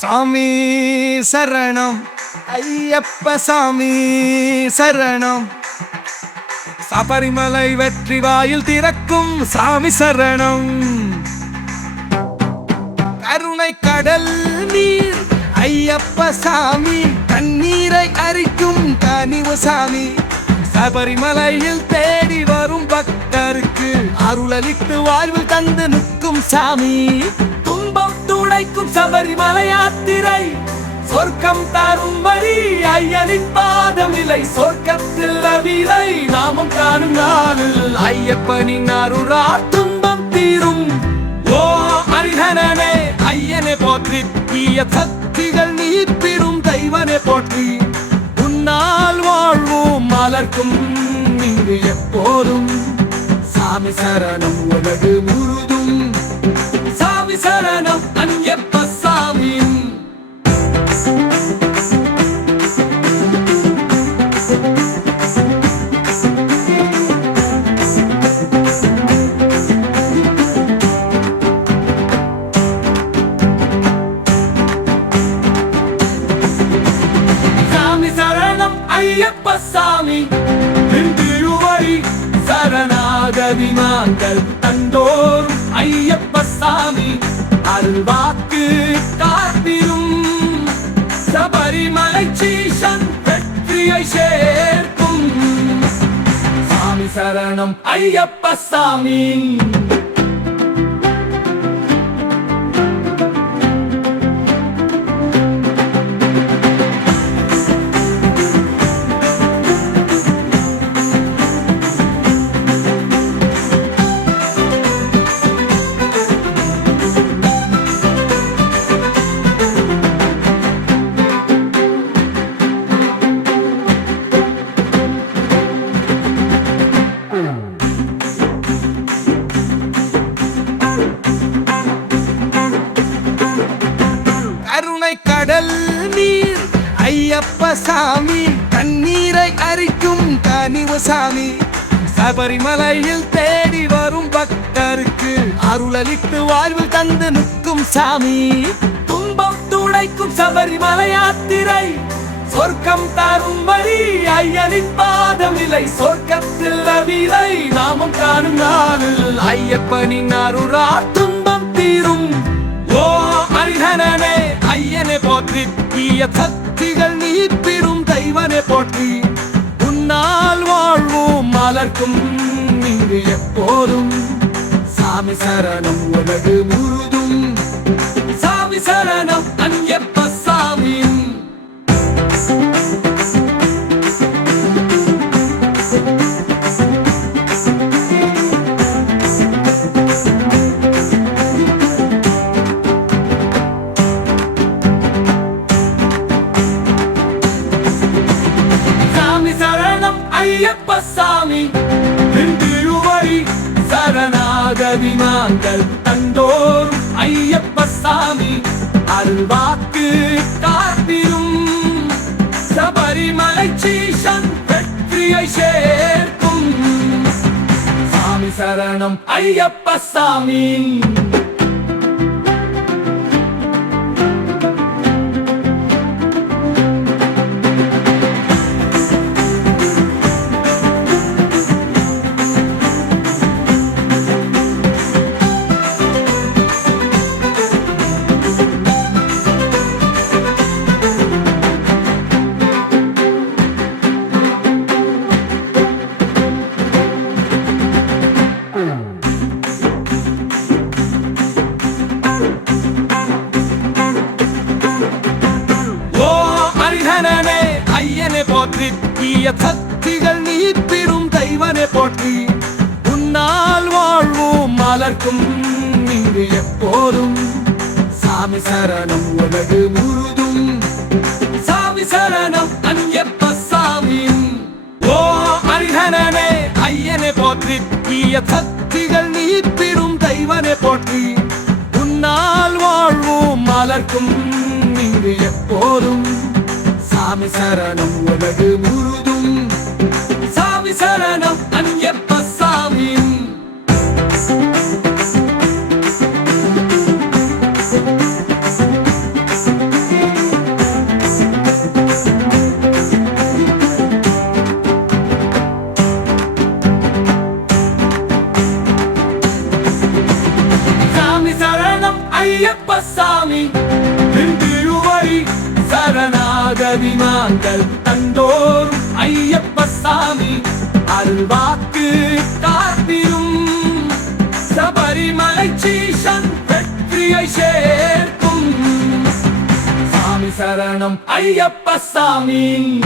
சாமி சரணம். ஐயப்ப சாமி சரணம். சபரிமலை வெற்றி வாயில் திறக்கும் சாமி சரணம். கருணை கடல் நீர் ஐயப்ப சாமி கண்ணீரை அரிக்கும் கனிவு சாமி. சபரிமலையில் தேடி வரும் பக்தருக்கு அருளளித்து வாழ்வில் தந்து நிற்கும் சாமி. துன்பம் சபரிமலை யாத்திரை சொர்க்கம் தரும் வழி ஐயனின் பாதம் இல்லை சொர்க்கத்தில் அவிலை நாமும் காணும் நாளில். ஐயப்பனின் அருளா துன்பம் தீரும். ஓ ஹரிஹரனே ஐயனை போற்றி. தீய சக்திகள் நீப்பிடும் தெய்வனை போற்றி. உன்னால் வாழ்வோம் மலர்க்கும் இங்கு எப்போதும். சாமி சரணம் உலகு முழுதும். ஐயப்ப சாமி திருவழி சரணாகதி நாங்கள் தந்தோர் ஐயப்ப சாமி அல்வாக்கு காத்திரும். சபரிமலை சீசன் வெற்றியை சேர்க்கும். சாமி சரணம் ஐயப்ப சாமி கடல் நீர் ஐயப்ப சாமி தண்ணீரை அரிக்கும் கனிவு சாமி. சபரிமலையில் தேடி வரும் பக்தருக்கு அருளளித்து வாழ்வில் தந்து நிற்கும் சாமி. துன்பம் துடைக்கும் சபரிமலை யாத்திரை சொர்க்கம் தரும் வழி ஐயனின் பாதம் இல்லை சொர்க்கத்தில் அவிலை நாமும் காணும் நாளில். ஐயப்பனின் அருளா துன்பம் தீரும். ஓ ஹரிஹரனே போற்றி தீய சக்திகள் நீப்பிடும் தெய்வனை போற்றி. உன்னால் வாழ்வோம் மலர்க்கும் இங்கு எப்போதும். சாமி சரணம் உலகு முழுதும். சாமி சரணம் அஞ்சப்ப சரணாகதி நாங்கள் தந்தோறும் ஐயப்ப சாமி. அல்வாக்கு காத்திரும். சபரிமலை சீசன் வெற்றியை சேர்க்கும். சாமி சரணம் ஐயப்ப சாமி. ஐயனை சக்திகள் நீ பெறும் தெய்வனை போற்றி. உன்னால் வாழ்வோம் மலர்க்கும் இங்கு எப்போதும். சாமி சரணம் உலகு முழுதும். சாமி சரணம் அஞ்சப்ப சாமி ஓ அரிகனே ஐயனை போற்றி. தீய சக்திகள் நீ பெறும் தெய்வனை போற்றி. உன்னால் வாழ்வோம் மலர்க்கும் இங்கு எப்போதும். சாமி சரணம் உலகு முழுதும். சாமி சரணம் அஞ்சப்ப கிளவி நாங்கள் தந்தோர் ஐயப்ப சாமி. அருள்வாக்கு காத்திரும். சபரிமலை சீசன் வெற்றியை சேர்க்கும். சாமி சரணம் ஐயப்ப சாமி.